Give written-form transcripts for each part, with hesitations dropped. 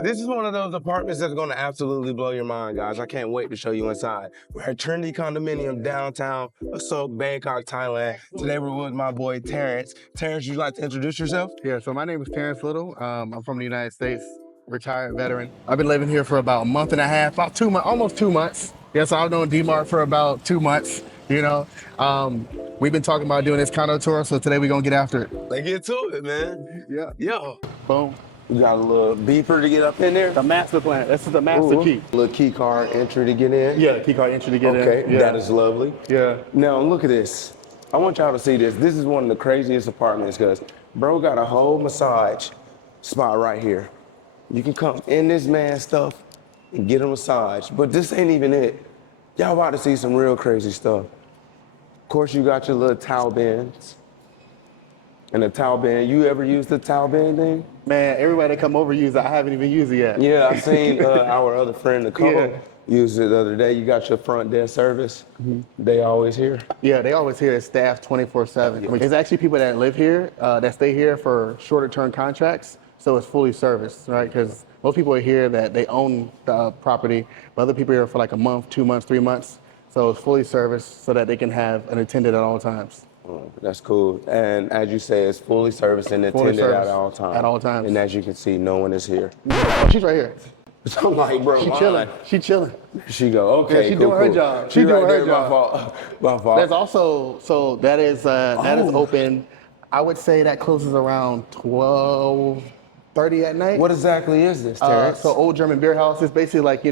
This is one of those apartments that's gonna absolutely blow your mind, guys. I can't wait to show you inside. We're at Trinity Condominium, downtown Bangkok, Thailand. Today we're with my boy Terrence. Terrence, would you like to introduce yourself? Yeah, so my name is Terrence Little. I'm from the United States, retired veteran. I've been living here for about a month and a half, about 2 months, almost 2 months. Yeah, so I've known D-Mark for about 2 months, you know. We've been talking about doing this condo tour, so today we're gonna get after it. Let's get to it, man. Yeah. Yo. Boom. We got a little beeper to get up in there. The master plan. This is the master key. Little key card entry to get in. Yeah, key card entry to get in. Okay, Yeah. that is lovely. Yeah. Now look at this. I want y'all to see this. This is one of the craziest apartments because bro got a whole massage spot right here. You can come in this man's stuff and get a massage, but this ain't even it. Y'all about to see some real crazy stuff. Of course, you got your little towel bins. And the towel band, you ever used the towel band thing? Man, everybody that come over use it. I haven't even used it yet. Yeah, I seen our other friend, the Condo, use it the other day. You got your front desk service. They always here. Yeah, they always here. It's staffed 24/7. There's actually people that live here that stay here for shorter term contracts, so it's fully serviced, right? Because most people are here that they own the property, but other people are here for like a month, 2 months, 3 months. So it's fully serviced so that they can have an attendant at all times. Oh, that's cool. And as you say, it's fully serviced and attended at all times. At all times. And as you can see, no one is here. Oh, she's right here. So I'm like, bro, She chilling. She chilling. She go, okay, Yeah, she cool, doing her cool. job. She She doing right her there, job. my fault. My fault. There's also, so that is open. I would say that closes around 12:30 at night. What exactly is this, Terrence? So Old German Beer House is basically like,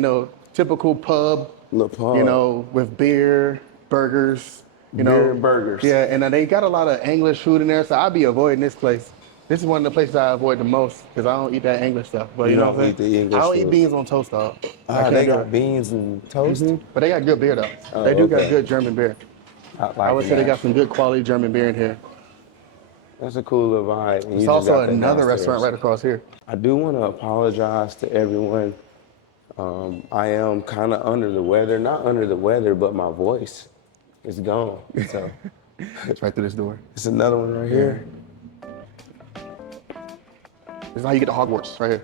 typical pub, Le pub. with beer, burgers, Beer and burgers. Yeah, and they got a lot of English food in there, so I'll be avoiding this place. This is one of the places I avoid the most because I don't eat that English stuff. But You know don't what I'm eat saying? the English I don't food. eat beans on toast, dog. I Ah, can't they do got it. beans and toast? But they got good beer though. Oh, They do got okay. good German beer. I would say they got some good quality German beer in here. That's a cool little vibe. And you There's just also got that another downstairs. restaurant right across here. I do want to apologize to everyone. I am kind of under the weather. Not under the weather, but my voice is gone. So It's right through this door. it's another one right here. This is how you get to Hogwarts, right here.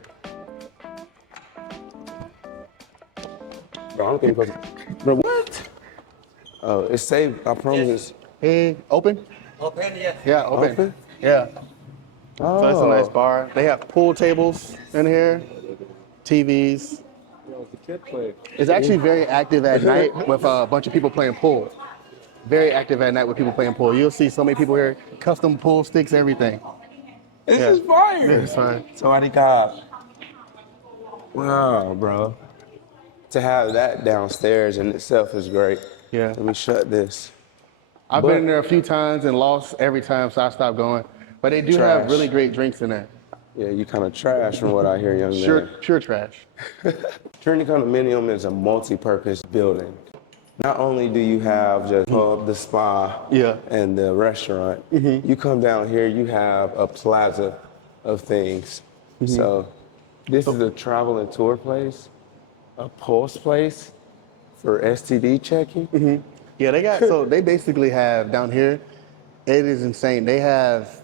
Bro, I don't think you're supposed to. Bro, what? Oh, it's safe. I promise. Hey, open? Open, yes. Yeah, open. Open? Yeah. Oh. So it's a nice bar. They have pool tables in here, TVs. It's actually very active at night with a bunch of people playing pool. Very active at night with people playing pool. You'll see so many people here, custom pool sticks, everything. This Yeah. is fire. It's fine. Sawadee Wow, bro. To have that downstairs in itself is great. Yeah. Let me shut this. I've But- been in there a few times and lost every time, so I stopped going. But they do Trash. have really great drinks in there. Yeah, you kind of trash from what I hear, young man. Pure trash. Trinity Condominium is a multi-purpose building. Not only do you have just the spa Yeah. and the restaurant, you come down here, you have a plaza of things. So this is a travel and tour place, a pulse place for STD checking. Yeah, they basically have down here, it is insane. They have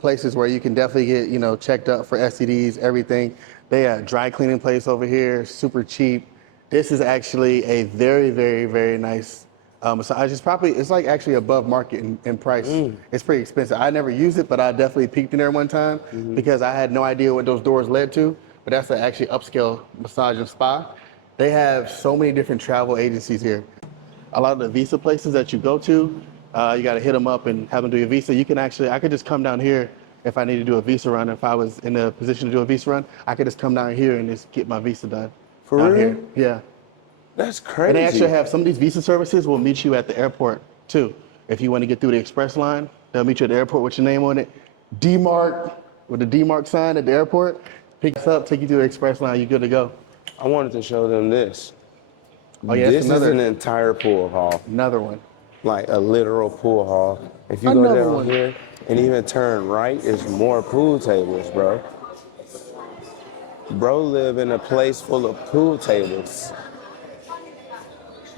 places where you can definitely get, checked up for STDs, everything. They have a dry cleaning place over here, super cheap. This is actually a very, very, very nice massage. It's like actually above market in price. It's pretty expensive. I never used it, but I definitely peeked in there one time because I had no idea what those doors led to. But that's an actually upscale massage and spa. They have so many different travel agencies here. A lot of the visa places that you go to, you got to hit them up and have them do your visa. I could just come down here if I need to do a visa run. If I was in a position to do a visa run, I could just come down here and just get my visa done. For down real? Here. Yeah. That's crazy. And they actually have some of these visa services will meet you at the airport too. If you want to get through the express line, they'll meet you at the airport with your name on it. D-Mark, with the D-Mark sign at the airport, pick us up, take you through the express line, you're good to go. I wanted to show them this. Oh yeah, This it's is an entire pool hall, another one. like a literal pool hall. If you Another go down one. here and even turn right, it's more pool tables, bro. Bro live in a place full of pool tables.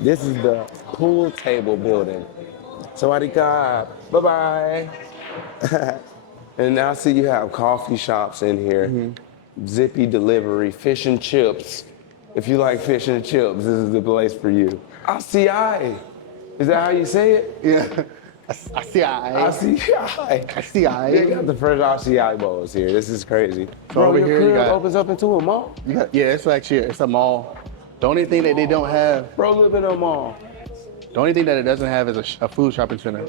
This is the pool table building. Sawadee ka, bye-bye. And now see you have coffee shops in here. zippy delivery, fish and chips. If you like fish and chips, this is the place for you. ASEAI. Is that how you say it? Yeah. I see. ASEAI. I see. They got the fresh ASEAI bowls here. This is crazy. So Bro, over your here you crib got- opens up into a mall? Yeah, it's a mall. The only thing that they don't have, Bro, live in a mall. the only thing that it doesn't have is a food shopping center.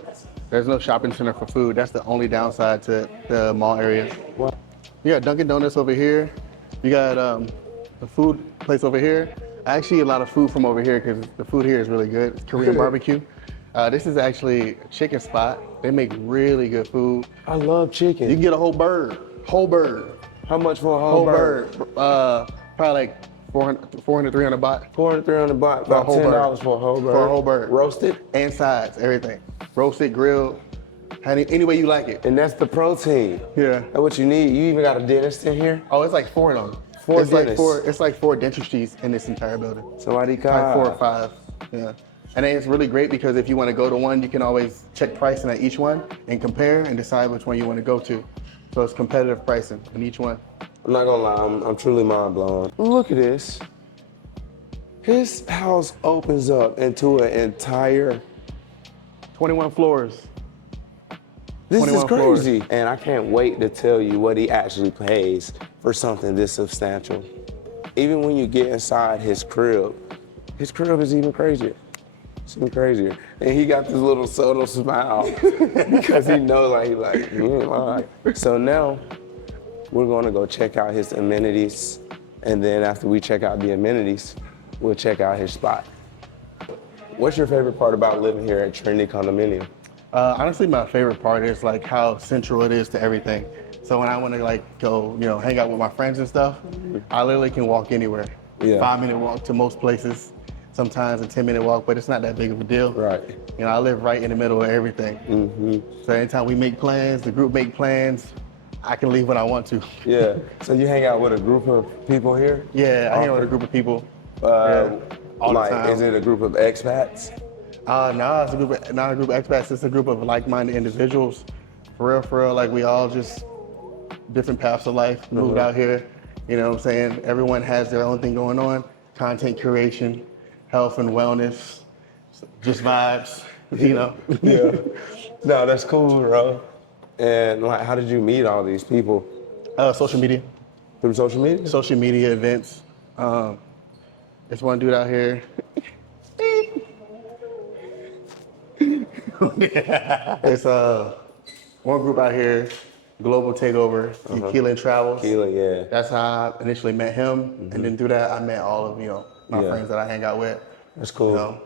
There's no shopping center for food. That's the only downside to the mall area. What? You got Dunkin' Donuts over here. You got the food place over here. I actually eat a lot of food from over here because the food here is really good. It's Korean barbecue. This is actually a chicken spot. They make really good food. I love chicken. You can get a whole bird. Whole bird. How much for a Whole bird. Probably like 400, 300 baht. 400, 300 baht, about whole bird. $10 for a whole bird. For a whole bird. Roasted? And sides, everything. Roasted, grilled, any way you like it. And that's the protein. Yeah. That's what you need. You even got a dentist in here? Oh, it's like 4 of them. Four it's like dentists. it's like 4 dentistries in this entire building. Somebody Like call. 4 or 5. Yeah. And then it's really great because if you want to go to one, you can always check pricing at each one and compare and decide which one you want to go to. So it's competitive pricing in each one. I'm not gonna lie, I'm truly mind blown. Look at this. His house opens up into an entire, 21 floors. this is 21 floors. crazy. And I can't wait to tell you what he actually pays for something this substantial. Even when you get inside his crib is even crazier. It's even crazier. And he got this little subtle smile because he knows you ain't lying. So now we're gonna go check out his amenities. And then after we check out the amenities, we'll check out his spot. What's your favorite part about living here at Trinity Condominium? Honestly, my favorite part is like how central it is to everything. So when I want to like go, hang out with my friends and stuff, I literally can walk anywhere. Yeah. 5-minute walk to most places. Sometimes a 10-minute walk, but it's not that big of a deal. Right. I live right in the middle of everything. Mm-hmm. So anytime we make plans, the group make plans, I can leave when I want to. Yeah. So you hang out with a group of people here? Yeah, I hang out with a group of people. All the time. Is it a group of expats? No, it's not a group of expats. It's a group of like-minded individuals. For real, like we all just different paths of life, moved out here. You know what I'm saying? Everyone has their own thing going on. Content creation, health and wellness, just vibes, Yeah. No, that's cool, bro. And how did you meet all these people? Social media. Through social media? Social media events. There's one dude out here. It's one group out here, Global Takeover, Keelan Travels. Keelan, yeah. That's how I initially met him, and then through that I met all of my friends that I hang out with. That's cool.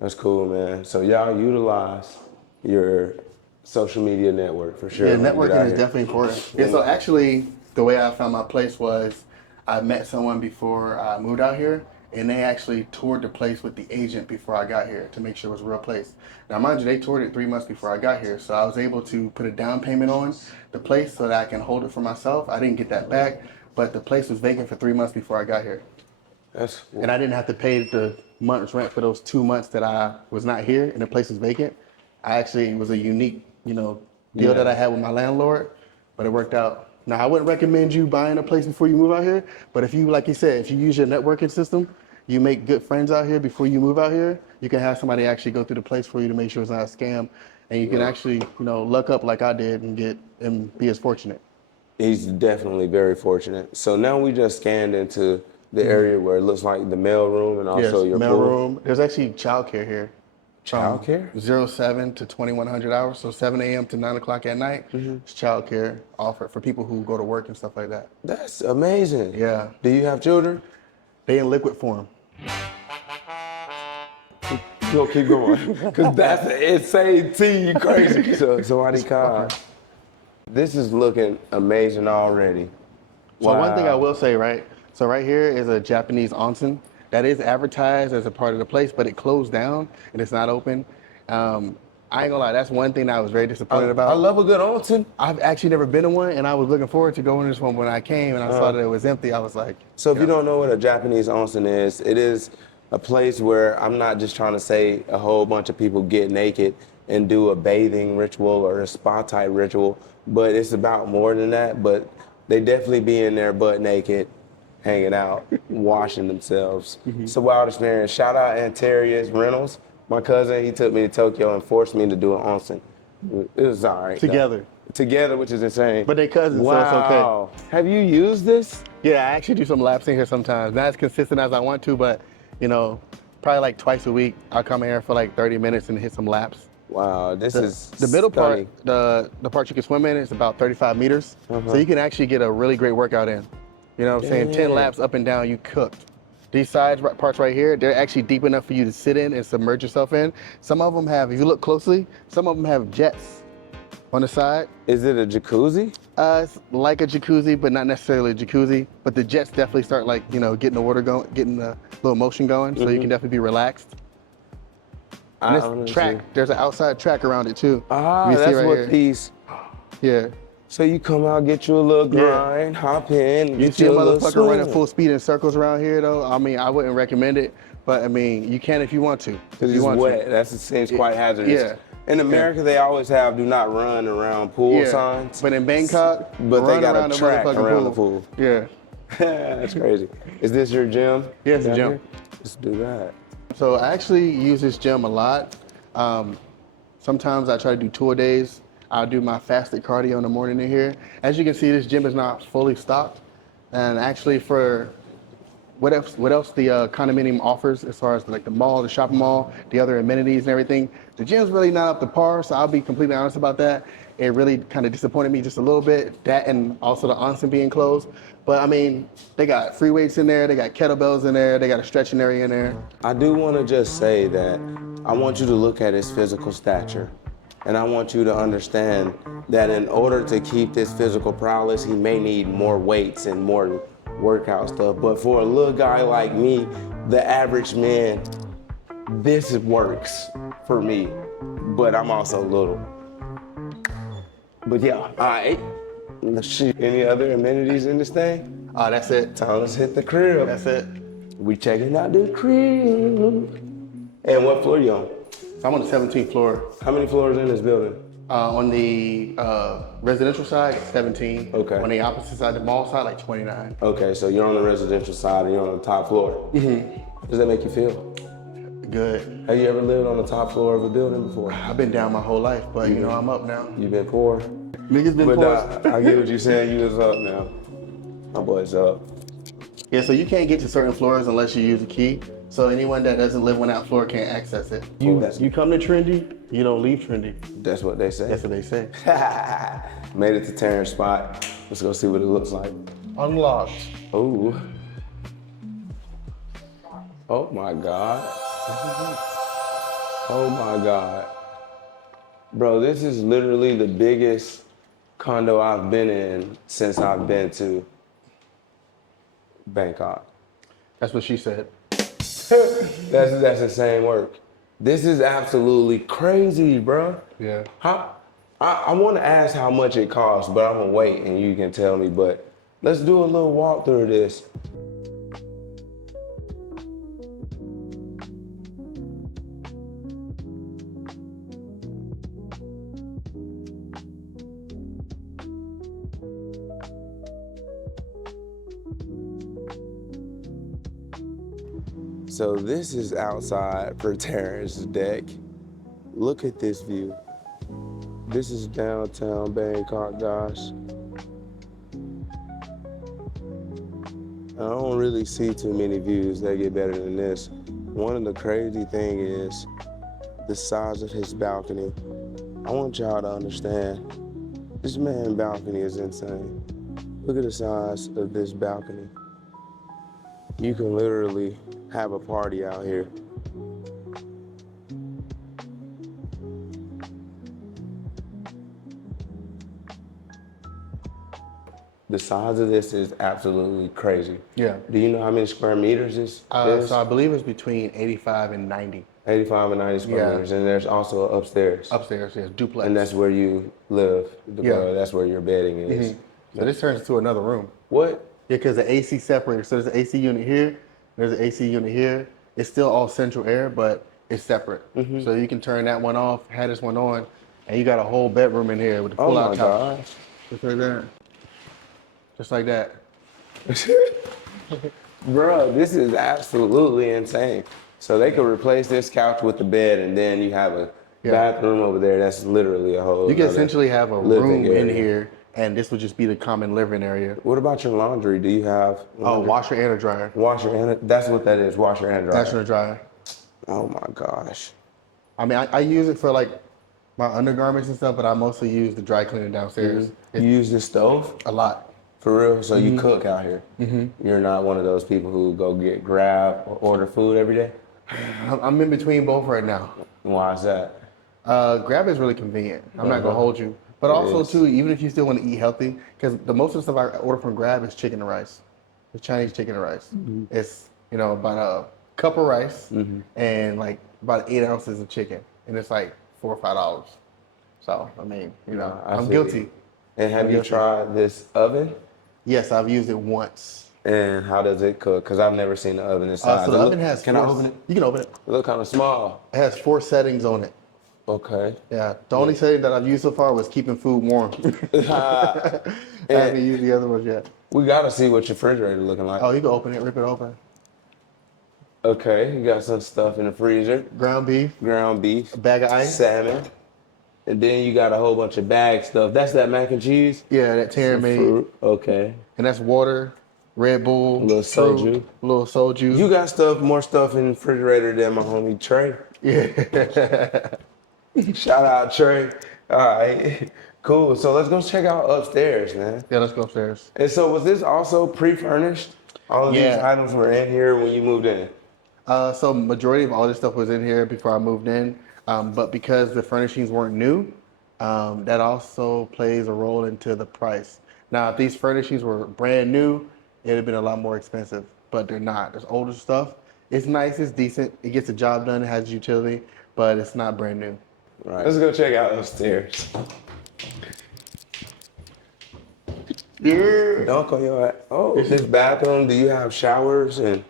That's cool, man. So y'all utilize your social media network for sure. Yeah, when you get networking out is here. definitely important. Yeah, so actually, the way I found my place was I met someone before I moved out here, and they actually toured the place with the agent before I got here to make sure it was a real place. Now, mind you, they toured it 3 months before I got here, so I was able to put a down payment on the place so that I can hold it for myself. I didn't get that back, but the place was vacant for 3 months before I got here. And I didn't have to pay the month's rent for those 2 months that I was not here and the place was vacant. It was a unique, deal that I had with my landlord, but it worked out. Now, I wouldn't recommend you buying a place before you move out here, but if you, like you said, if you use your networking system, you make good friends out here before you move out here, you can have somebody actually go through the place for you to make sure it's not a scam, and you can actually, luck up like I did and be as fortunate. He's definitely very fortunate. So now we just scanned into the area where it looks like the mail room and also your mail pool. room. There's actually childcare here. Childcare? 07 to 2100 hours, so 7 a.m. to 9 o'clock at night. It's childcare offered for people who go to work and stuff like that. That's amazing. Yeah. Do you have children? They in liquid form. We'll keep going. Because that's an insane tea, you crazy. So Adi Khan, this is looking amazing already. So one thing I will say, right? So right here is a Japanese onsen that is advertised as a part of the place, but it closed down and it's not open. I ain't gonna lie, that's one thing that I was very disappointed about. I love a good onsen. I've actually never been to one, and I was looking forward to going to this one when I came, and I saw that it was empty. I was like, So if you don't know what a Japanese onsen is, it is a place where I'm not just trying to say a whole bunch of people get naked and do a bathing ritual or a spa type ritual, but it's about more than that. But they definitely be in there butt naked, hanging out, washing themselves. It's a wild experience. Shout out Antarius Reynolds, my cousin. He took me to Tokyo and forced me to do an onsen. It was all right. Together. Together, which is insane. But they cousins, wow. so it's okay. Have you used this? Yeah, I actually do some laps in here sometimes. Not as consistent as I want to, but you know, probably like twice a week. I'll come in here for like 30 minutes and hit some laps. Wow, this is The middle stunning. part, the part you can swim in is about 35 meters. So you can actually get a really great workout in. You know what I'm saying? 10 laps up and down, you cooked. These sides parts right here, they're actually deep enough for you to sit in and submerge yourself in. Some of them have, if you look closely, some of them have jets on the side. Is it a jacuzzi? It's like a jacuzzi, but not necessarily a jacuzzi. But the jets definitely start like, you know, getting the water going, getting the little motion going, so you can definitely be relaxed. And this track, there's an outside track around it too. Ah, You see that's right what here. these. Yeah. So you come out, get you a little grind, hop in, You get see you a a little motherfucker running swim. full speed in circles around here though. I mean, I wouldn't recommend it, but I mean, you can if you want to. Because If it's you want wet. to. That seems quite hazardous. Yeah. In America, they always have "Do not run" around pool Yeah. signs. But in Bangkok, But they run got around a the track motherfucking around the pool. Yeah. That's crazy. Is this your gym? Yeah, it's a down gym. here? Let's do that. So I actually use this gym a lot. Sometimes I try to do tour days. I'll do my fasted cardio in the morning in here. As you can see, this gym is not fully stocked. And actually for what else the condominium offers as far as like the mall, the shopping mall, the other amenities and everything, the gym's really not up to par, so I'll be completely honest about that. It really kind of disappointed me just a little bit, that and also the onsen being closed. But I mean, they got free weights in there, they got kettlebells in there, they got a stretching area in there. I do want to just say that I want you to look at his physical stature. And I want you to understand that in order to keep this physical prowess, he may need more weights and more workout stuff. But for a little guy like me, the average man, this works for me. But I'm also little. But yeah, all right. Any other amenities in this thing? That's it. Time, let's hit the crib. That's it. We checking out the crib. And what floor you on? So I'm on the 17th floor. How many floors in this building? On the residential side, 17. Okay. On the opposite side, the mall side, like 29. Okay, so you're on the residential side and you're on the top floor. Mm-hmm. How does that make you feel? Good. Have you ever lived on the top floor of a building before? I've been down my whole life, but you know, I'm up now. You've been poor? Niggas been But poor. I get what you're saying, you was up now. My boy's up. Yeah, so you can't get to certain floors unless you use a key. So anyone that doesn't live on that floor can't access it. You come to Trendy, you don't leave Trendy. That's what they say. That's what they say. Made it to Terrence's spot. Let's go see what it looks like. Unlocked. Ooh. Oh my God. Oh my God. Bro, this is literally the biggest condo I've been in since I've been to Bangkok. That's what she said. That's insane work. This is absolutely crazy, bro. Yeah. I want to ask how much it costs, but I'm gonna wait and you can tell me. But let's do a little walk through this. So this is outside for Terrence's deck. Look at this view. This is downtown Bangkok, guys. I don't really see too many views that get better than this. One of the crazy thing is the size of his balcony. I want y'all to understand, this man's balcony is insane. Look at the size of this balcony. You can literally have a party out here. The size of this is absolutely crazy. Yeah. Do you know how many square meters this is? So I believe it's between 85 and 90. 85 and 90 square meters, and there's also upstairs. Upstairs, yes, duplex. And that's where you live. Yeah. That's where your bedding is. So this turns into another room. What? Yeah, because the AC separator. So there's an AC unit here, there's an AC unit here. It's still all central air, but it's separate. So you can turn that one off, have this one on, and you got a whole bedroom in here with the Oh pull-out my couch. gosh. Just right there. just like that. Bro, this is absolutely insane. So they could replace this couch with the bed, and then you have a bathroom over there. That's literally a whole. You can essentially have a living room in area. here, and this would just be the common living area. What about your laundry? Do you have Oh, laundry? washer and a dryer. Washer and that's what that is. Washer and dryer. Washer and a dryer. Oh my gosh. I mean, I use it for like my undergarments and stuff, but I mostly use the dry cleaning downstairs. You use the stove? A lot. For real? So you cook out here? You're not one of those people who go get Grab or order food every day? I'm in between both right now. Why is that? Grab is really convenient. I'm not gonna hold you, but also is. too, even if you still want to eat healthy, because the most of the stuff I order from Grab is chicken and rice. It's Chinese chicken and rice. It's about a cup of rice and like about 8 ounces of chicken, and it's like $4 or $5. So I mean, I'm guilty. And have you tried this oven? Yes, I've used it once. And how does it cook? Because I've never seen the oven this size. So the oven has. Can I open it? You can open it. It looks kind of small. It has 4 settings on it. Okay. Yeah, the only setting that I've used so far was keeping food warm. I haven't used the other ones yet. We gotta see what your refrigerator looking like. Oh, you can open it, rip it open. Okay, you got some stuff in the freezer. Ground beef, a bag of ice, salmon, and then you got a whole bunch of bag stuff. That's that mac and cheese? Yeah, that Terrence made. Fruit. Okay. And that's water, Red Bull, little soju. Little soju. You got more stuff in the refrigerator than my homie Trey. Yeah. Shout out Trey. All right, cool. So let's go check out upstairs, man. Yeah, let's go upstairs. And so was this also pre-furnished? All of these items were in here when you moved in? So majority of all this stuff was in here before I moved in. But because the furnishings weren't new, that also plays a role into the price. Now, if these furnishings were brand new, it'd have been a lot more expensive, but they're not. There's older stuff. It's nice, it's decent, it gets the job done, it has utility, but it's not brand new. Right. Let's go check out upstairs. Yeah. Dunk on your ass. Oh, this bathroom, do you have showers and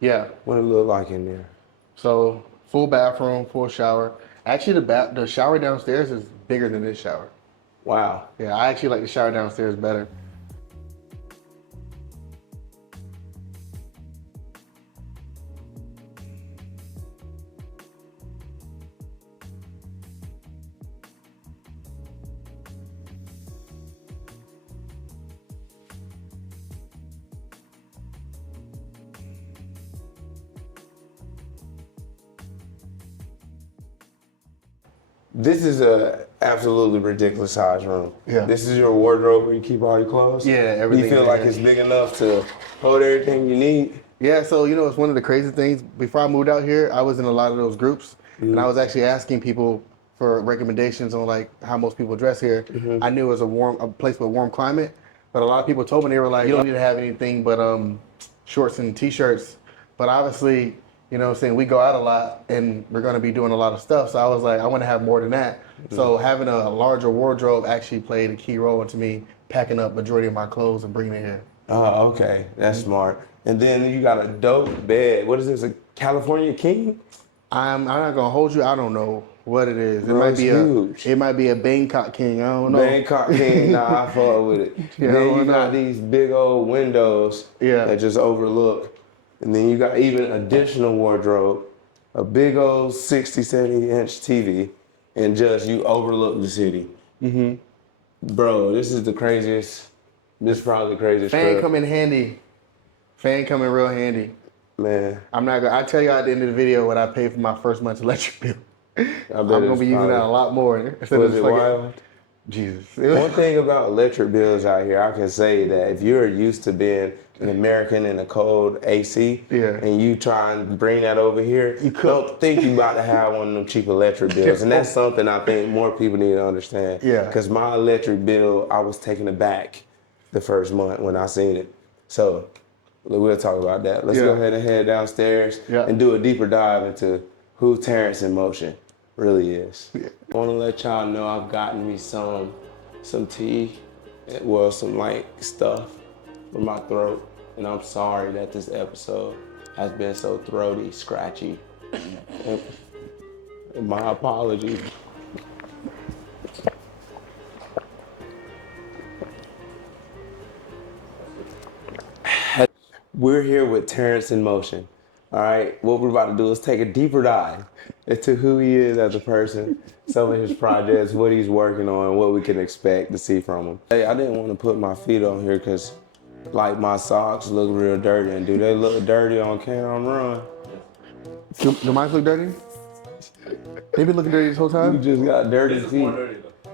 Yeah. what it look like in there? So full bathroom, full shower. Actually, the shower downstairs is bigger than this shower. Wow. Yeah, I actually like the shower downstairs better. This is a absolutely ridiculous size room. Yeah. This is your wardrobe where you keep all your clothes? Yeah, everything. You feel like it's big enough to hold everything you need? Yeah, so it's one of the crazy things. Before I moved out here, I was in a lot of those groups, and I was actually asking people for recommendations on like how most people dress here. I knew it was a place with a warm climate, but a lot of people told me, they were like, you don't need to have anything but shorts and t-shirts. But obviously, we go out a lot and we're going to be doing a lot of stuff. So I was like, I want to have more than that. So having a larger wardrobe actually played a key role into me packing up majority of my clothes and bringing it here. Oh, okay. That's smart. And then you got a dope bed. What is this, a California King? I'm not gonna hold you. I don't know what it is. Bro, It might be a Bangkok King. I don't know. Bangkok King, nah, I fuck with it. Yeah, then I you know. got these big old windows that just overlook. And then you got even additional wardrobe, a big old 60, 70-inch TV, and just you overlook the city. Bro, this is the craziest. This is probably the craziest Fan trip. come in handy. Fan come in real handy. Man, I'm not gonna. I tell you at the end of the video what I paid for my first month's electric bill. I'm gonna be using that a lot more. Was it wild? Jesus. One thing about electric bills out here, I can say that if you're used to being an American in a cold AC, and you try and bring that over here, you don't think you about to have one of them cheap electric bills. And that's something I think more people need to understand. Yeah. Because my electric bill, I was taken aback the first month when I seen it. So we'll talk about that. Let's go ahead and head downstairs and do a deeper dive into who Terrence In Motion really is. I want to let y'all know I've gotten me some tea, well, some light stuff for my throat, and I'm sorry that this episode has been so throaty, scratchy. And my apologies. We're here with Terrence In Motion. All right, what we're about to do is take a deeper dive into who he is as a person, some of his projects, what he's working on, what we can expect to see from him. Hey, I didn't want to put my feet on here because, like, my socks look real dirty. And do they look dirty on camera? Do mine look dirty? They been looking dirty this whole You time? just got dirty feet.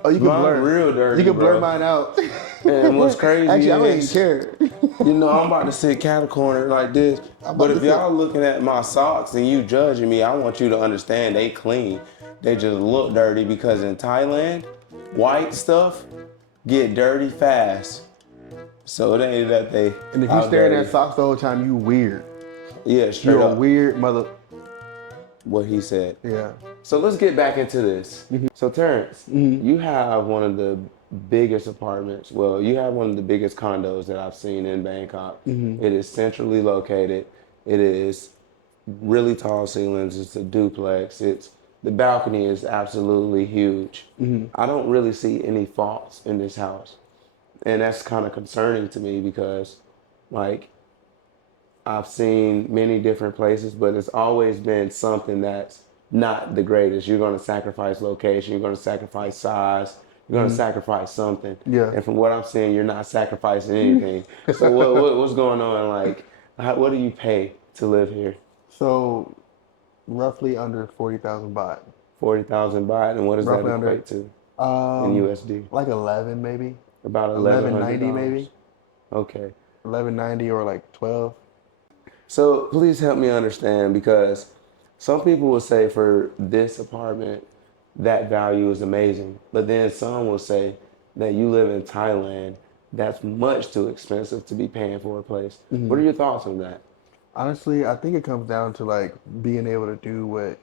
Oh, you can Mine blur. real dirty, You can blur bro. mine out. And what's crazy Actually, I don't even is, care. you know, I'm about to sit catty corner like this. I'm But about if to y'all looking at my socks and you judging me, I want you to understand they clean. They just look dirty because in Thailand, white stuff get dirty fast. So it ain't that they And if you out staring dirty. at socks the whole time, you weird. Yeah, straight You're a up. weird mother. What he said. Yeah. So let's get back into this. So Terrence, you have one of the biggest apartments. Well, you have one of the biggest condos that I've seen in Bangkok. It is centrally located. It is really tall ceilings. It's a duplex. The balcony is absolutely huge. I don't really see any faults in this house, and that's kind of concerning to me because, like, I've seen many different places, but it's always been something that's not the greatest. You're going to sacrifice location, you're going to sacrifice size, you're going to sacrifice something. Yeah. And from what I'm seeing, you're not sacrificing anything. So what's going on? Like, what do you pay to live here? So, roughly under 40,000 baht. 40,000 baht, and what does Roughly that under. equate to in USD? Like 11 maybe. About 1190 $1,100 maybe. Okay. 1190 or like 12. So please help me understand because some people will say for this apartment, that value is amazing. But then some will say that you live in Thailand, that's much too expensive to be paying for a place. What are your thoughts on that? Honestly, I think it comes down to like being able to do what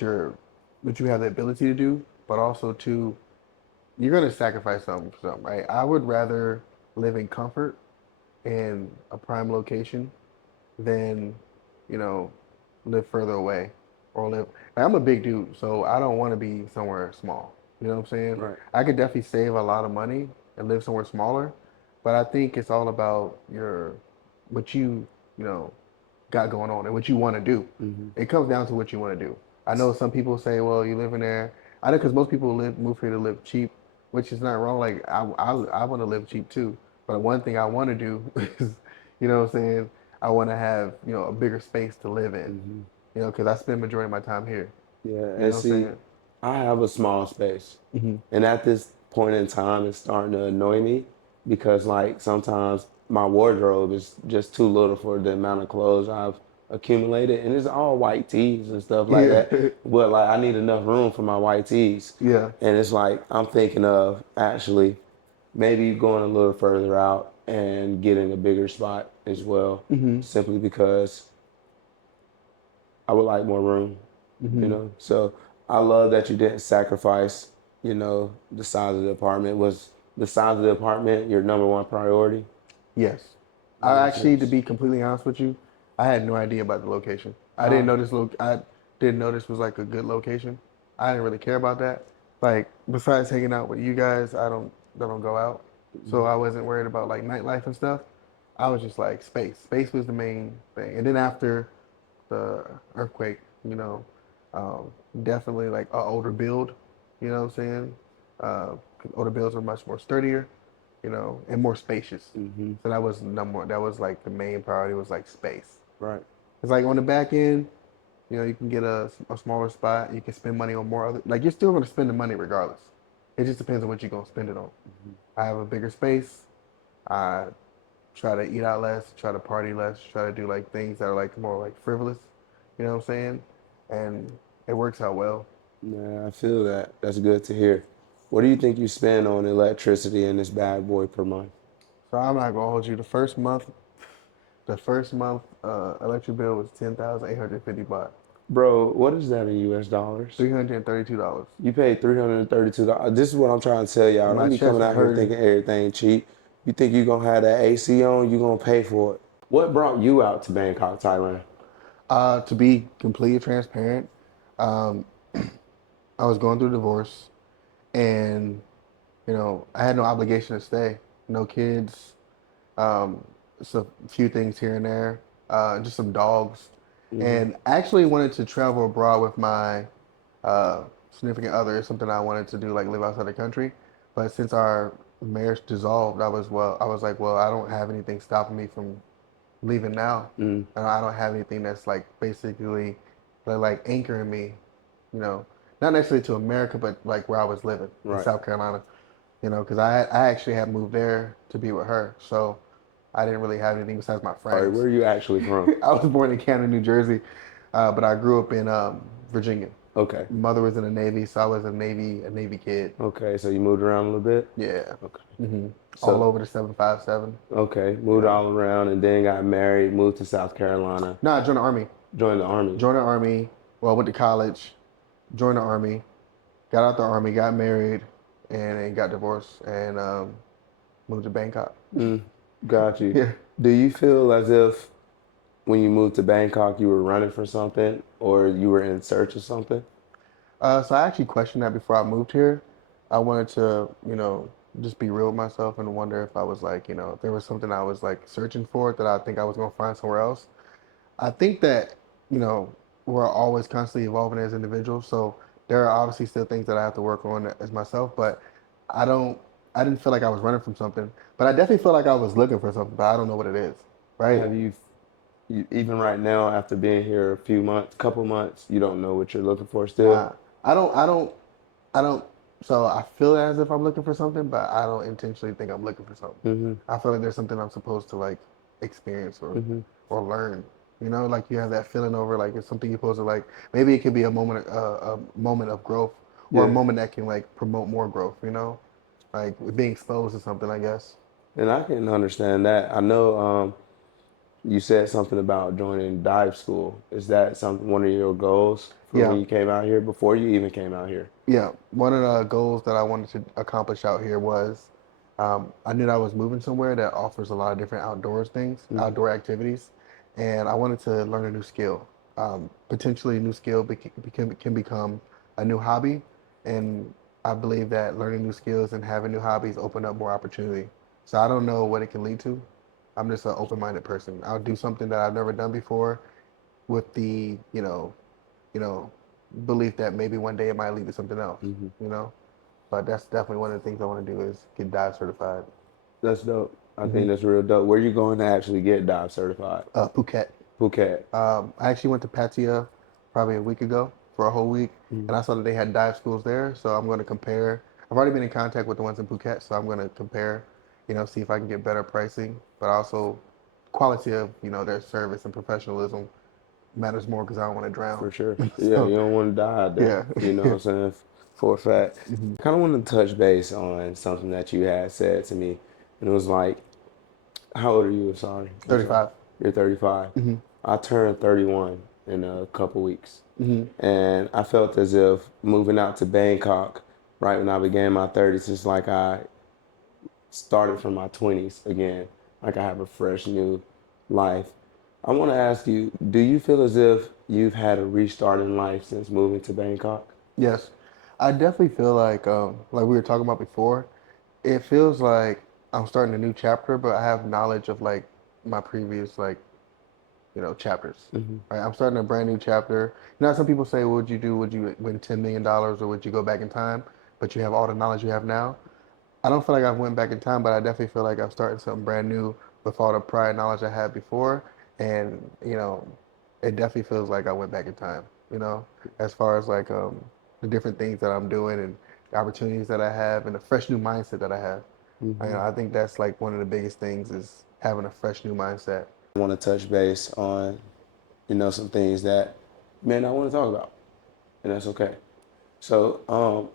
you're what you have the ability to do, but also to you're gonna sacrifice something for something, right? I would rather live in comfort in a prime location than, you know, live further away or live. Like, I'm a big dude, so I don't want to be somewhere small. You know what I'm saying? Right. I could definitely save a lot of money and live somewhere smaller, but I think it's all about what you know, got going on and what you want to do. It comes down to what you want to do. I know some people say, well, you live in there. I know because most people move here to live cheap, which is not wrong. Like I want to live cheap too, but one thing I want to do is, you know what I'm saying, I want to have, you know, a bigger space to live in, you know, because I spend majority of my time here. Yeah, You know and what I'm see, saying? I have a small space. And at this point in time, it's starting to annoy me because, like, sometimes my wardrobe is just too little for the amount of clothes I've accumulated. And it's all white tees and stuff like Yeah. that. But, like, I need enough room for my white tees. Yeah. And it's like, I'm thinking of actually maybe going a little further out and getting a bigger spot as well, simply because I would like more room, you know? So I love that you didn't sacrifice, you know, the size of the apartment. Was the size of the apartment your number one priority? Yes. That I makes actually, to sense. be completely honest with you, I had no idea about the location. I didn't know I didn't know this was like a good location. I didn't really care about that. Like besides hanging out with you guys, I don't go out. So I wasn't worried about like nightlife and stuff. I was just like space. Space was the main thing. And then after the earthquake, you know, definitely like an older build, you know what I'm saying? 'Cause older builds are much more sturdier, you know, and more spacious. So that was number one. That was like the main priority was like space. Right. It's like on the back end, you know, you can get a smaller spot. You can spend money on more other. Like you're still going to spend the money regardless. It just depends on what you're going to spend it on. I have a bigger space. I try to eat out less, try to party less, try to do like things that are like more like frivolous. You know what I'm saying? And it works out well. Yeah, I feel that. That's good to hear. What do you think you spend on electricity in this bad boy per month? So I'm not gonna hold you. The first month electric bill was 10,850 baht, Bro, what is that in US dollars? $332. You paid $332. This is what I'm trying to tell y'all. My Don't be chest coming is out here hurting. thinking everything cheap. You think you're gonna have that AC on, you're gonna pay for it. What brought you out to Bangkok, Thailand? To be completely transparent, um, I was going through a divorce, and you know I had no obligation to stay, no kids. Um, Just a few things here and there, just some dogs. And actually wanted to travel abroad with my significant other. It's something I wanted to do, like live outside the country. But since our marriage dissolved, I was like, well, I don't have anything stopping me from leaving now. And I don't have anything that's like basically like anchoring me, you know, not necessarily to America, but like where I was living in Right. South Carolina, you know, because I actually had moved there to be with her. So I didn't really have anything besides my All right, friends. where are you actually from? I was born in Camden, New Jersey, but I grew up in Virginia. Okay. Mother was in the Navy, so I was a Navy kid. Okay, so you moved around a little bit? Yeah, Okay. all So, over the 757. okay, moved all around and then got married, moved to South Carolina, No, I joined the army. joined the army. Joined the army. Well, I went to college, joined the army, got out the army, got married, and then got divorced and moved to Bangkok. Got you. Yeah. Do you feel as if when you moved to Bangkok, you were running for something or you were in search of something? So I actually questioned that before I moved here. I wanted to, just be real with myself and wonder if I was like, if there was something I was like searching for that I think I was gonna find somewhere else. I think that, you know, we're always constantly evolving as individuals. So there are obviously still things that I have to work on as myself, but I don't, I didn't feel like I was running from something, but I definitely feel like I was looking for something, but I don't know what it is, right? Have you even right now after being here a few months, couple months, you don't know what you're looking for still? Nah, I don't. So I feel as if I'm looking for something, but I don't intentionally think I'm looking for something. I feel like there's something I'm supposed to like experience or learn. You know, like you have that feeling over like it's something you're supposed to like. Maybe it could be a moment of growth, or a Yeah. moment that can like promote more growth. You know, like being exposed to something. I guess. And I can understand that. I know you said something about joining dive school. Is that something one of your goals for when Yeah. you came out here before you even came out here? Yeah, one of the goals that I wanted to accomplish out here was I knew that I was moving somewhere that offers a lot of different outdoors things, outdoor activities, and I wanted to learn a new skill. Potentially, a new skill can become a new hobby, and I believe that learning new skills and having new hobbies open up more opportunity. So I don't know what it can lead to. I'm just an open-minded person. I'll do something that I've never done before with the, you know, belief that maybe one day it might lead to something else, you know? But that's definitely one of the things I want to do is get dive certified. That's dope. I think that's real dope. Where you going to actually get dive certified? Phuket. Phuket. I actually went to Pattaya probably a week ago for a whole week, and I saw that they had dive schools there. So I'm going to compare. I've already been in contact with the ones in Phuket, so I'm going to compare, see if I can get better pricing, but also quality of, their service and professionalism matters more because I don't want to drown. For sure. Yeah, So, you don't want to die out there. yeah. You know what I'm saying? For a fact. I kind of want to touch base on something that you had said to me. And it was like, how old are you? Sorry. I'm sorry. 35. You're 35. I turned 31 in a couple weeks. And I felt as if moving out to Bangkok right when I began my 30s, it's like I started from my 20s again. Like I have a fresh new life. I want to ask you, do you feel as if you've had a restart in life since moving to Bangkok? Yes, I definitely feel like we were talking about before. It feels like I'm starting a new chapter, but I have knowledge of like my previous chapters. Right, I'm starting a brand new chapter. Some people say, "What would you do? Would you win $10 million, or would you go back in time?" But you have all the knowledge you have now. I don't feel like I've went back in time, but I definitely feel like I'm starting something brand new with all the prior knowledge I had before, and it definitely feels like I went back in time. As far as like the different things that I'm doing and the opportunities that I have and the fresh new mindset that I have. I think that's like one of the biggest things is having a fresh new mindset. I want to touch base on, some things that men I want to talk about, and that's okay. So,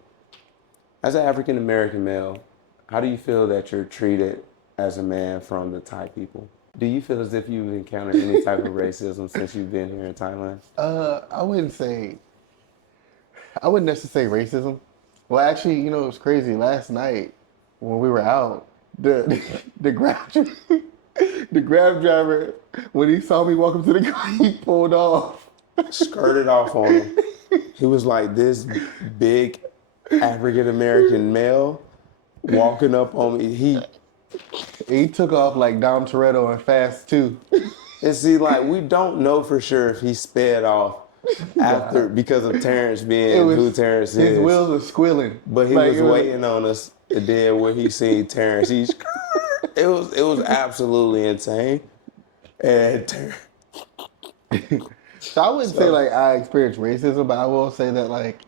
as an African American male, how do you feel that you're treated as a man from the Thai people? Do you feel as if you've encountered any type of racism since you've been here in Thailand? I wouldn't necessarily say racism. Well, actually, it was crazy. Last night when we were out, the the grab the grab driver when he saw me walk up to the car, he pulled off. Skirted off on him. He was like this big African American male walking up on me. He took off like Dom Toretto and Fast too. And see, like, we don't know for sure if he sped off after because of Terrence It being who was Terrence his is. wheels were squealing. But he Like, was it was, waiting on us. And then when he seen Terrence, it was absolutely insane. And so I wouldn't say so like I experienced racism, but I will say that like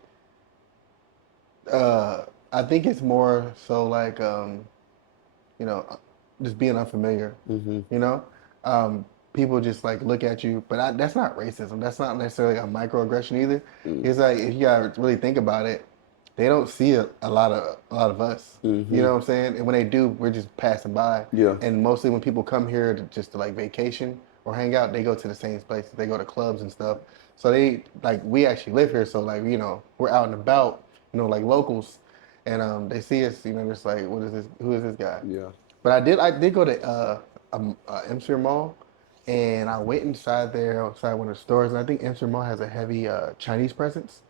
I think it's more so like you know, just being unfamiliar. You know, people just like look at you, but that's not racism. That's not necessarily a microaggression either. It's like if you gotta really think about it, they don't see a lot of us. You know what I'm saying? And when they do, we're just passing by. Yeah. And mostly when people come here to like vacation or hang out, they go to the same places. They go to clubs and stuff. So they like we actually live here, so like we're out and about, like locals, and they see us, just like what is this? Who is this guy? yeah. But I did go to Amsterdam Mall, and I went outside one of the stores, and I think Amsterdam Mall has a heavy Chinese presence.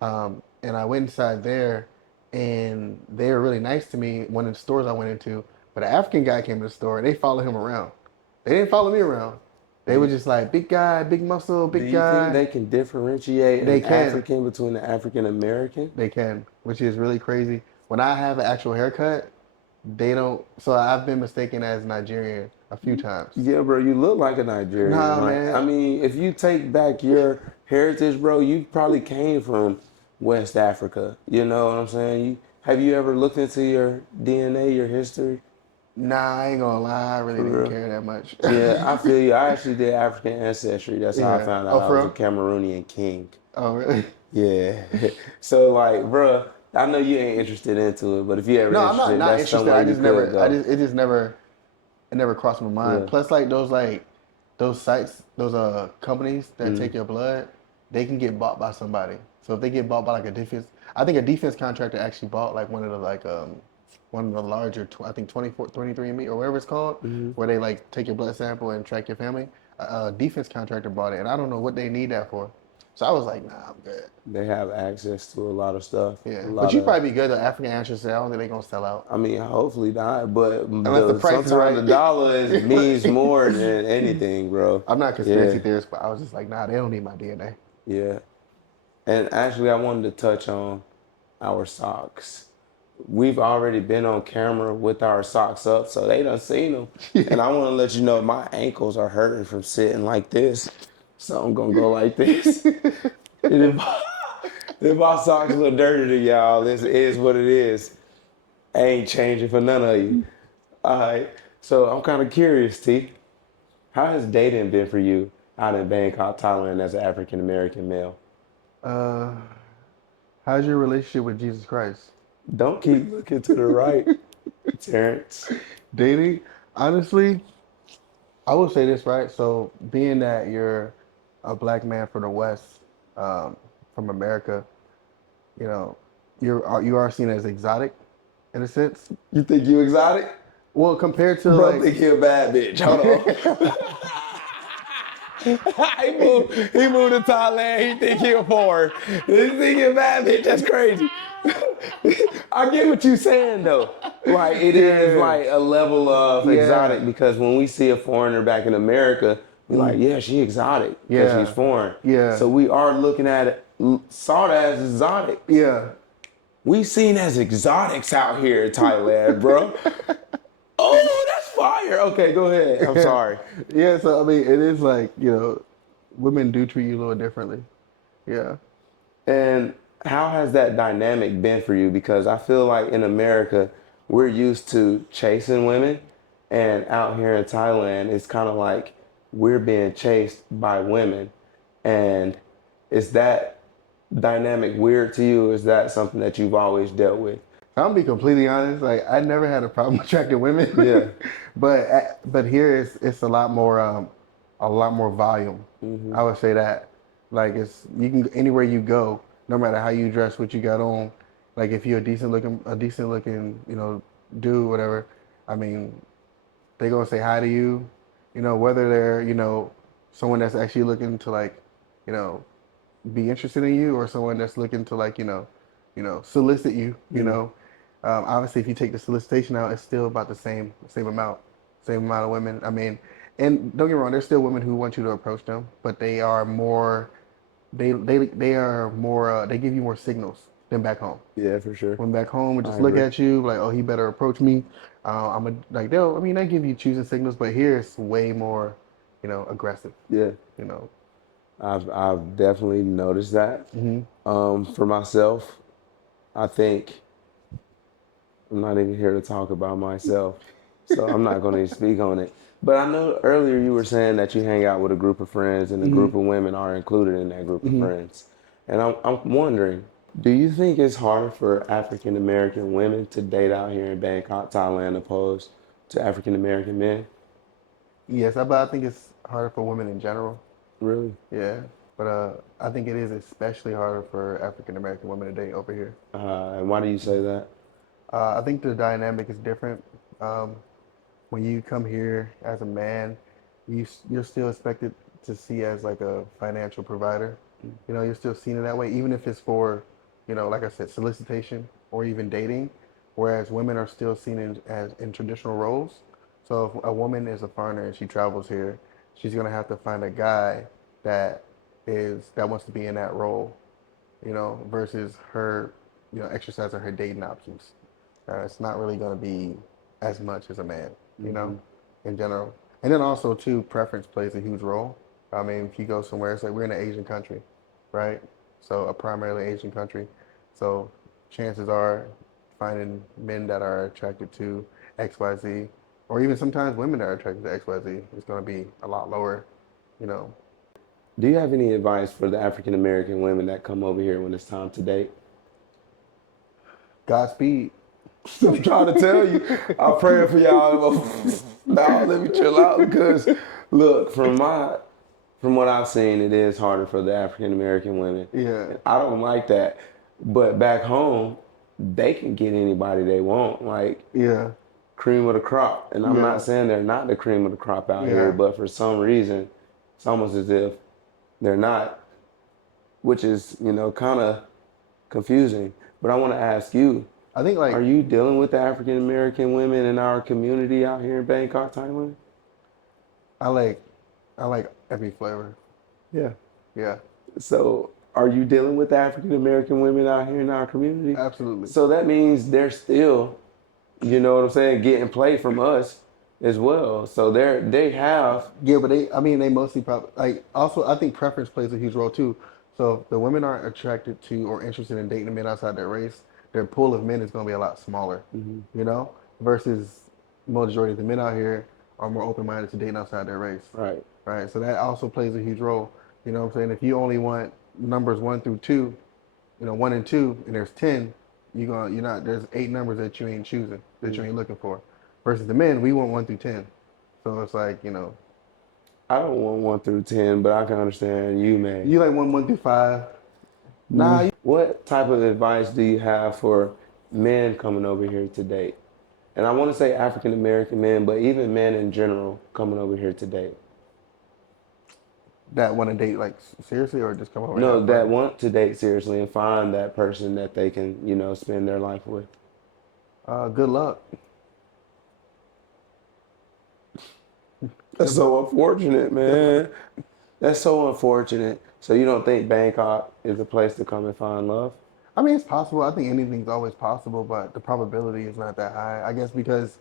And I went inside there, and they were really nice to me. One of the stores I went into, but an African guy came to the store, and they followed him around. They didn't follow me around. They were just like big guy, big muscle, Do big you think guy. they can differentiate They an can. African between an African American? They can, which is really crazy. When I have an actual haircut, they don't. So I've been mistaken as Nigerian a few times. Yeah, bro, you look like a Nigerian. Nah, Like, I man. mean, if you take back your heritage, bro, you probably came from West Africa. You know what I'm saying? Have you ever looked into your DNA, your history? Nah, I ain't gonna lie. I really For didn't real? care that much. Yeah, I feel you. I actually did African ancestry. That's how I Yeah. found out Oh, I for was a real? Cameroonian king. Oh, really? Yeah. So like, bruh, I know you ain't interested into it, but if you ever No, I'm not interested, not that's interested. somewhere I you just could never. go. It never crossed my mind. Yeah. Plus, those sites, those companies that take your blood, they can get bought by somebody. So if they get bought by like a defense, I think a defense contractor actually bought like one of the larger, I think 23andMe or whatever it's called, where they like take your blood sample and track your family. A defense contractor bought it, and I don't know what they need that for. So I was like, nah, I'm good. They have access to a lot of stuff. A Yeah, but lot you of, probably be good. The African ancestors, I don't think they're gonna sell out I mean, hopefully not, but unless the price is sometimes the right. dollar means more than anything, bro. I'm not a Yeah, conspiracy theorist, but I was just like, nah, they don't need my DNA. yeah. And actually, I wanted to touch on our socks. We've already been on camera with our socks up, so they done seen them. And I want to let you know my ankles are hurting from sitting like this, so I'm gonna go like this. And if my socks look dirty to y'all, this is what it is. I ain't changing for none of you. All right. So I'm kind of curious, T. How has dating been for you out in Bangkok, Thailand, as an African American male? Uh, how's your relationship with Jesus Christ? Don't keep looking to the right, Terrence. Dating, honestly, I would say this, right? So, being that you're a black man from the West, from America, you know, you are seen as exotic, in a sense. You think you exotic? Well, compared to Bro, like, think he a bad bitch. Hold on. he moved to Thailand. He think he a foreign. He think he a bad bitch. That's crazy. I get what you saying though. Like it is Yeah. like a level of Yeah. exotic because when we see a foreigner back in America, we like, yeah, she exotic because she's Yeah. foreign. Yeah. So we are looking at it, saw that as exotic. Yeah. We seen as exotics out here in Thailand, bro. Oh, that's fire. Okay, go ahead. I'm sorry. Yeah, so I mean, it is like, women do treat you a little differently. Yeah. And how has that dynamic been for you? Because I feel like in America, we're used to chasing women, and out here in Thailand, it's kind of like we're being chased by women. And is that dynamic weird to you? Or is that something that you've always dealt with? I'm gonna be completely honest. Like, I never had a problem attracting women. Yeah. but here it's a lot more volume. I would say that. Like, it's you can anywhere you go, no matter how you dress, what you got on. Like, if you're a decent looking, dude, whatever. I mean, they gonna say hi to you. Whether they're someone that's actually looking to like, you know, be interested in you, or someone that's looking to like, solicit you. Obviously, if you take the solicitation out, it's still about the same amount of women. I mean, and don't get me wrong, there's still women who want you to approach them, but they are more, they are more, they give you more signals than back home. Yeah, for sure. When back home, we I just look agree. at you like, oh, he better approach me. I'm a, like I mean, they give you choosing signals, but here it's way more, aggressive. Yeah, You know. I've definitely noticed that. Hmm. For myself, I think I'm not even here to talk about myself, so I'm not going to speak on it. But I know earlier you were saying that you hang out with a group of friends and a Hmm. group of women are included in that group of Hmm. friends. And I'm wondering, do you think it's harder for African American women to date out here in Bangkok, Thailand, opposed to African American men? Yes, but I think it's harder for women in general. Really? Yeah, but I think it is especially harder for African American women to date over here. And why do you say that? I think the dynamic is different. Um, when you come here as a man, you're still expected to see as like a financial provider. You're still seen in that way, even if it's for, like I said, solicitation or even dating. Whereas women are still seen as in traditional roles. So if a woman is a foreigner and she travels here, she's gonna have to find a guy that that wants to be in that role, versus her, exercising her dating options. It's not really going to be as much as a man, in general. And then also, too, preference plays a huge role. I mean, if you go somewhere, it's like we're in an Asian country, right? So, a primarily Asian country. So, chances are finding men that are attracted to XYZ, or even sometimes women that are attracted to XYZ, is going to be a lot lower, you know. Do you have any advice for the African American women that come over here when it's time to date? Godspeed. I'm trying to tell you. I'm praying for y'all. Nah, let me chill out because look, from what I've seen, it is harder for the African American women. Yeah, And I don't like that. But back home, they can get anybody they want, like yeah, cream of the crop. And I'm not yeah, saying they're not the cream of the crop out here, yeah. but for some reason, it's almost as if they're not, which is, kind of confusing. But I want to ask you, I think are like you dealing with the African American women in our community out here in Bangkok, Thailand? I like I like every flavor. Yeah. Yeah, So are you dealing with African American women out here in our community? absolutely. So that means they're still, you know what I'm saying, getting play from us as well. So they have. Yeah, but I mean, they mostly probably like. Also, I think preference plays a huge role too. So if the women aren't attracted to or interested in dating men outside their race, their pool of men is going to be a lot smaller, versus majority of the men out here are more open minded to dating outside their race, Right. right? So that also plays a huge role. You know what I'm saying? If you only want numbers 1 through 2, 1 and 2, and there's 10, you're not there's 8 numbers that you ain't choosing, that you ain't looking for. Versus the men, we want 1 through 10. So it's like, I don't want 1 through 10, but I can understand you may. you like 1 through 5. What type of advice do you have for men coming over here to date? And I want to say African American men, but even men in general coming over here to date. That want to date like seriously, or just come over and No, have that fun. want to date seriously and find that person that they can, spend their life with. Good luck. That's so unfortunate, Good luck. man. That's so unfortunate. So you don't think Bangkok is a place to come and find love? I mean, it's possible. I think anything's always possible, but the probability is not that high. I guess because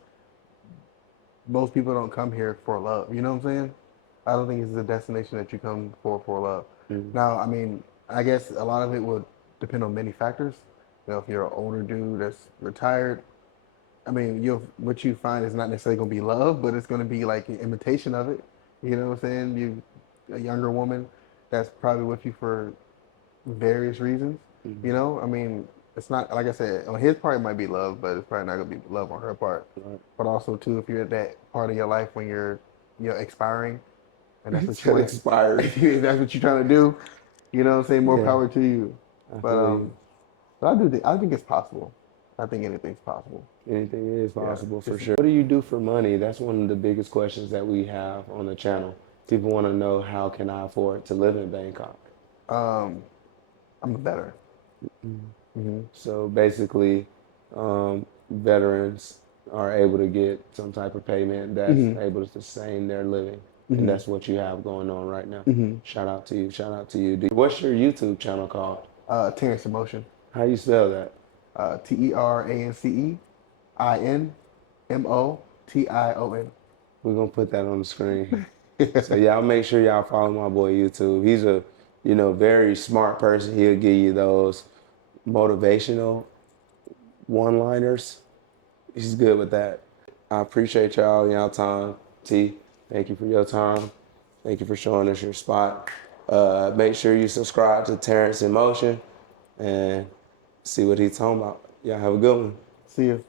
most people don't come here for love. You know what I'm saying? I don't think it's a destination that you come for love. Mm. Now, I mean, I guess a lot of it would depend on many factors. If you're an older dude that's retired, I mean, what you find is not necessarily going to be love, but it's going to be like an imitation of it. You know what I'm saying? A younger woman that's probably with you for various reasons. I mean, it's not like I said on his part it might be love, but it's probably not going to be love on her part. Right. But also too, if you're at that part of your life when you're expiring, and that's He what you said want, expired. if that's what you're trying to do, what I'm saying, more Yeah, power to you. I But feel you. um, but I think it's possible. I think anything's possible. Anything is Yeah, possible for just sure. What do you do for money? That's one of the biggest questions that we have on the channel. People want to know, how can I afford to live in Bangkok? um, I'm a better. So basically, veterans are able to get some type of payment that's able to sustain their living. And that's what you have going on right now. Shout out to you. Shout out to you. What's your YouTube channel called? Terrence In Motion. How you spell that? TERANCE, INMOTION. We're gonna put that on the screen. So y'all make sure y'all follow my boy YouTube. He's a, very smart person. He'll give you those motivational one-liners. He's good with that. I appreciate y'all time. T, thank you for your time. Thank you for showing us your spot. Make sure you subscribe to Terrence In Motion and see what he's talking about. Y'all have a good one. See you.